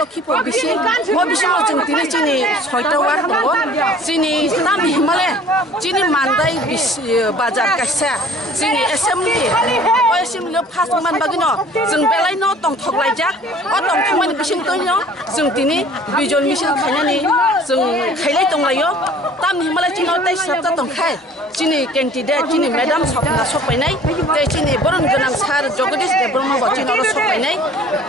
Lockypur bisi, mo bisi mo jeng tini cini soita war dong, cini tam Himalaya, cini mandai bisi bazar kaisa, cini assembly, assembly pas man bagino, jeng belai no tong thok lai jak, tong thok man bisi to no, jeng tini bijol misil khanya ni, jeng khailai tong lai yo, tam Himalaya cini tai sabta tong khai. Cini candidate cini madam sopna sopainai te cini boron ganang sar jogadish debroma bachin oro sopainai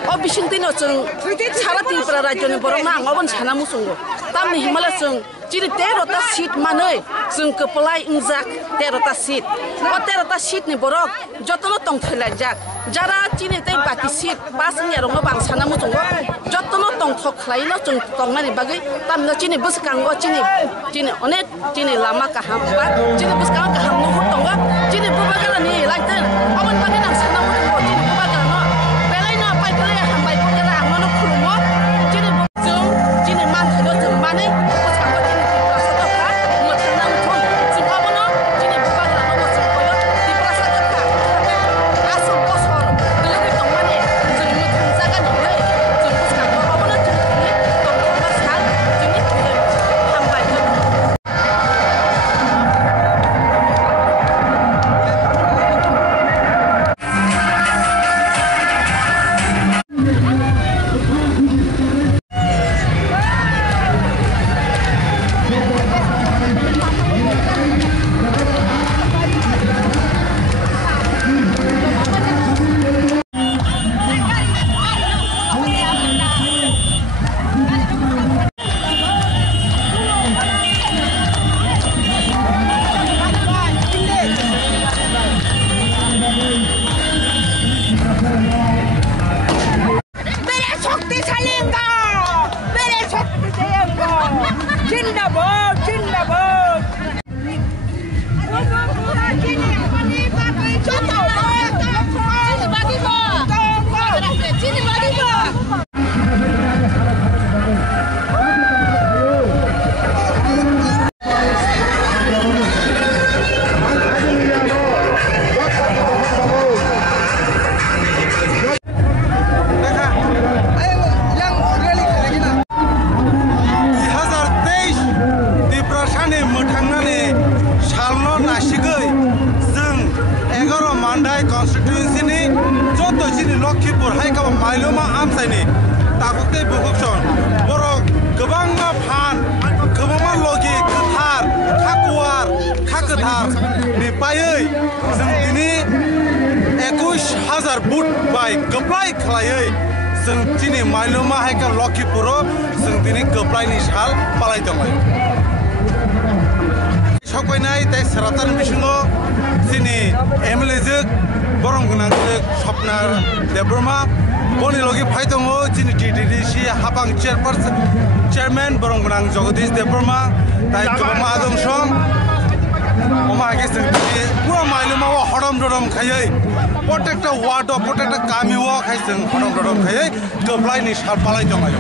o bisingtino chung sara tripura rajyo ni boron na ngobon sana musungo tamni Himalaya chung cini 13 seat manoi chung kepelai injak 13 seat o 13 seat ni borok jotono tong thailajak jara cini tai baki seat pas ni arong bang sana musungo jotono tong thok khlaino chung tongnani bagi tamno cini buskango cini onek cini lama kaham bat cini buskango kaham nuhur tongga cini bubagala ni laitan awan bagi nang sana mutungo cini bubagala no belai na pai belai hambai bugala angno khulumo cini bujung cini man thado jung mane buskango cini prasa dokha mutunna muthun jung abono cini bubagala no jung koyo di prasa dokha asu bosor delebi tongmane jung muthun jaga nongre jung buskango abono jung ni tongthoma sal jung ni hambai Lockypur hai ka mailoma amsaini takukte bukukson borok gobangma phan gobangma logi kathar khakuar khakathar ni paiei jeng tini 21000 boot bai goplai khlaiei jeng tini mailoma hai ka Lockypuro jeng tini goplai ni sal palai tongai sokoinai tai saratan bisingo tini MLA Gangnak Shopnar Debroma Boni Logi Paitongo Jini TDDC Hapang Chairman Boronggang Jagadish Debroma Tai Jobama Adam Shom Oma Gising Pura Mailuma Hodom Dodom Kayai Protect a ward or protect a Kami walk Hasten Hodom Dodom Kayai to apply Nish Halpalai Tomayo.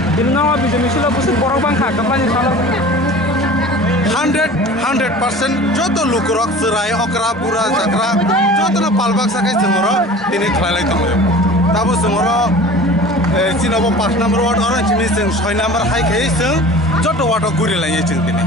100% joto lukurok serai okra pura sakra joto na palbak sakai sengoro ini thalai tomoyo tabu sengoro chinabo 5 number ward orang chini seng 6 number high kai seng joto wato guri lai ching tini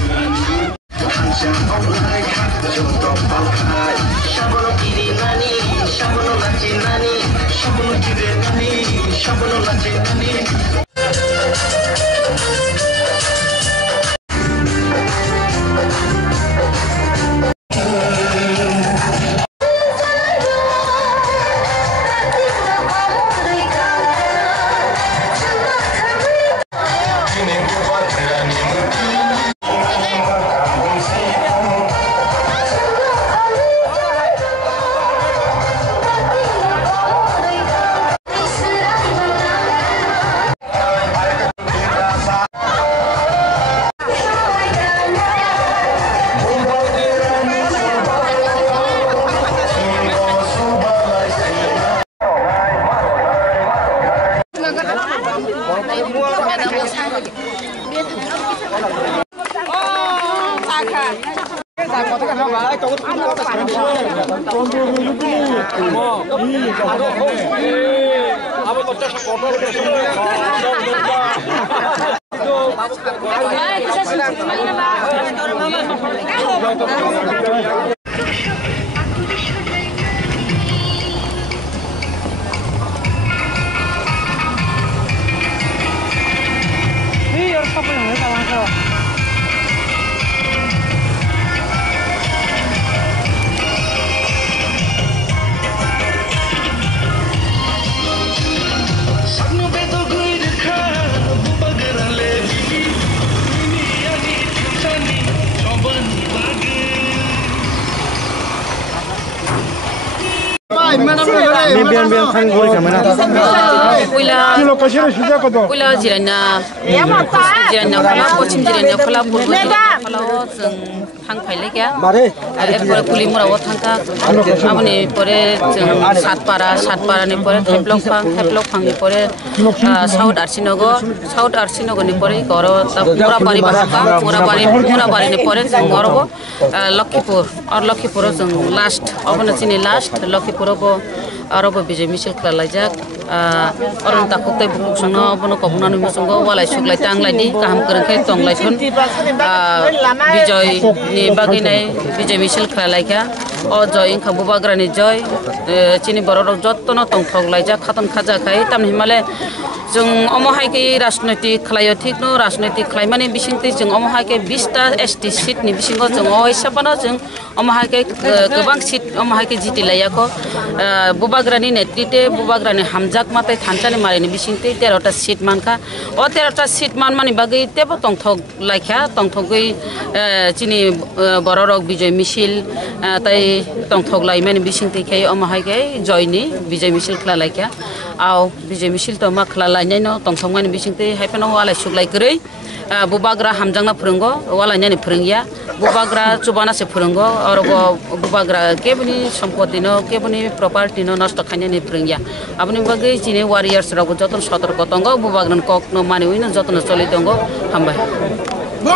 Hello. Kuila jirana pochin jirana khala purbo khala jeng thang phaile kya erpore kulimura thangka aboni pore jeng satpara ni pore theplok phang ni pore south arsinogo ni pore goro murabari basaka murabari ni pore jeng gorobo Lakhipur jeng last abona chini last Lakhipur bo Arobo Bijay Misil Klalajak Orang takut tay bukuk sana abono kabuna ni musungo walai suklai tanglai di kaham kerengkai tonglai thun Bijay ni baginai Bijay Misil Klalajak o joy ingkang bubagra ni joy chini borok jottono tongthoglajak khaton khajakai tamni himale jeng omohai ke rajnaitik khlaio thikno rajnaitik khlaimani bisingti jeng omohai ke 20 ta ST seat ni bisingo jeng oisapano jeng omohai ke gobang seat omohai ke jitilayako bubagrani netrite bubagrani hamjak matai thanchani marini bisingti 13 ta seat manka o 13 ta seat manmani bagi tebo tongthok laikha tongthogui chini bororok Bijay Misil tai tongthok laimani bisingti khei omohai ke joyni Bijay Misil khlalaikia au Bijay Misil to ma khlalai no tongthongmani bisingti haipano walai suklai grei bubagra hamjangna phurungo walai nyani phurungya bubagra chubana se phurungo orobo bubagra kebuni sampoti no kebuni property no nosto khanyani phurungya abuni bagi chini warriors rogo joton sotorko tongo bubagra kok no mani wino joton choli tongo hambai